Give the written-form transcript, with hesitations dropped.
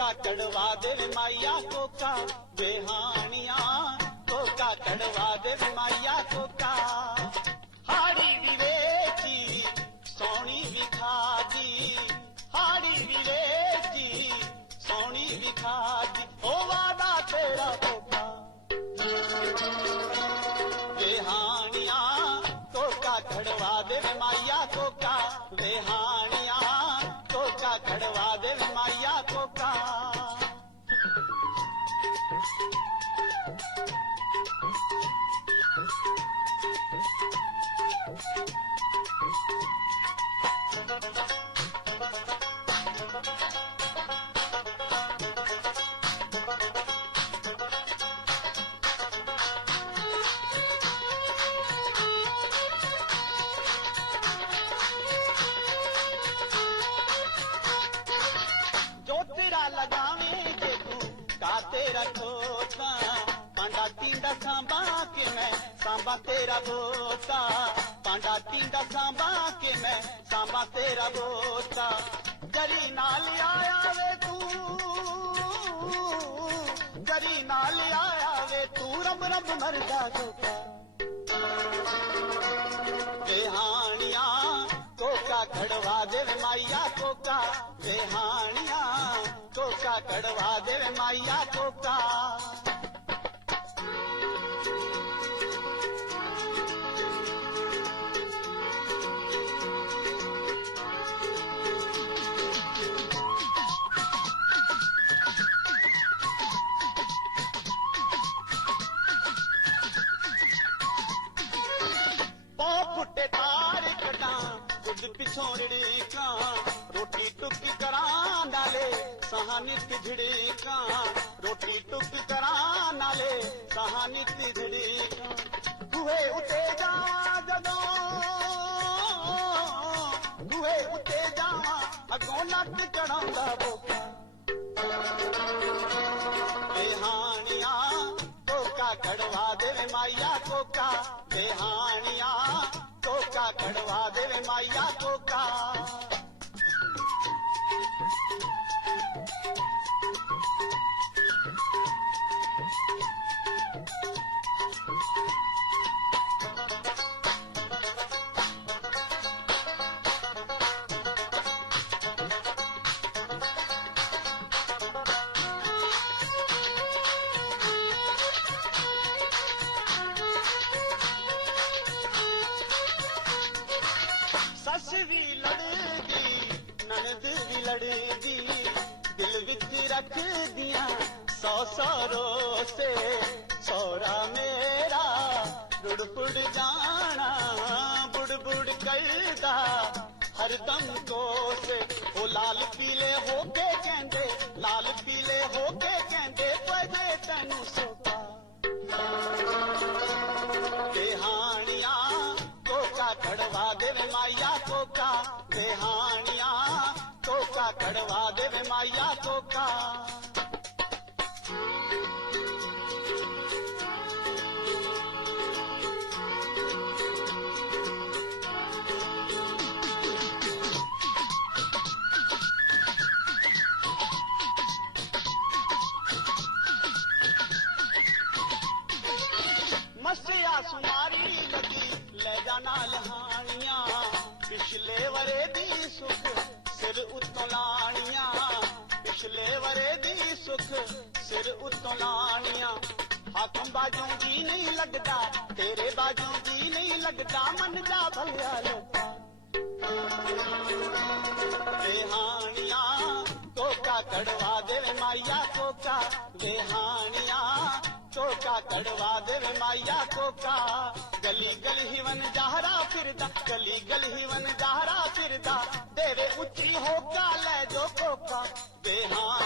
Coca कड़वा दे माया Coca बेहानिया Coca कड़वा दे माया Coca हाड़ी विवेची सोनी विखादी हाड़ी विवेची सोनी विखादी ओ वादा तेरा कोका बेहानिया कोका कड़वा दे माया कोका बेहानिया कोका कड़वा दे माया कोका लगावेंगे तू का तेरा खोता पांडा तींदा सांबा के मैं सांबा तेरा बोता पांडा तींदा सांबा के मैं सांबा तेरा बोता गरी नाल आया वे तू गरी नाल आया वे तू रब रब मरदा कोका बेहानिया कोका कड़वा दे माया कोका बेहानिया कोका कड़वा दे माया कोका फुटे तार कटा खुद पिछोड़े का रोटी टुक करा नाले सहानित भिड़े का रोटी टुक करा नाले सहानित भिड़े का गुहे उते जावा जदो गुहे उते जावा अगो नट चढ़ांदा बोका बेहानिया कोका कड़वा दे माया कोका बेहानिया कोका कड़वा दे माया कोका सस भी लड़गी ननद भी लड़गी दिल विच रख दिया सौ सौ रोसे सौरा मेरा रुड़ पुड़ जाना बुड़ बुड़ करदा हरदम को से वो लाल पीले होके कहंदे लाल पीले होके कहंदे पजे तैनू सोका बेहानिया कोका कड़वा दे माया कोका बेहानिया कोका कड़वा दे माया कोका मसिया सुमारी लगी ले जाना लहानिया पिछले वरे दी सुख सिर उत्तों लानिया पिछले वरे दी सुख सिर उत्तों लानिया हाकम बाजू जी नहीं लगता तेरे बाजू जी नहीं लगता मन जा भलिया लोका बेहानिया कोका कड़वा दे माया कोका बेहानिया कोका कड़वा दे माया कोका गली गली हिवन जहरा फिरदा गली गली हिवन जहरा फिरदा तेरे उच्ची होका ले जो कोका बेहानिया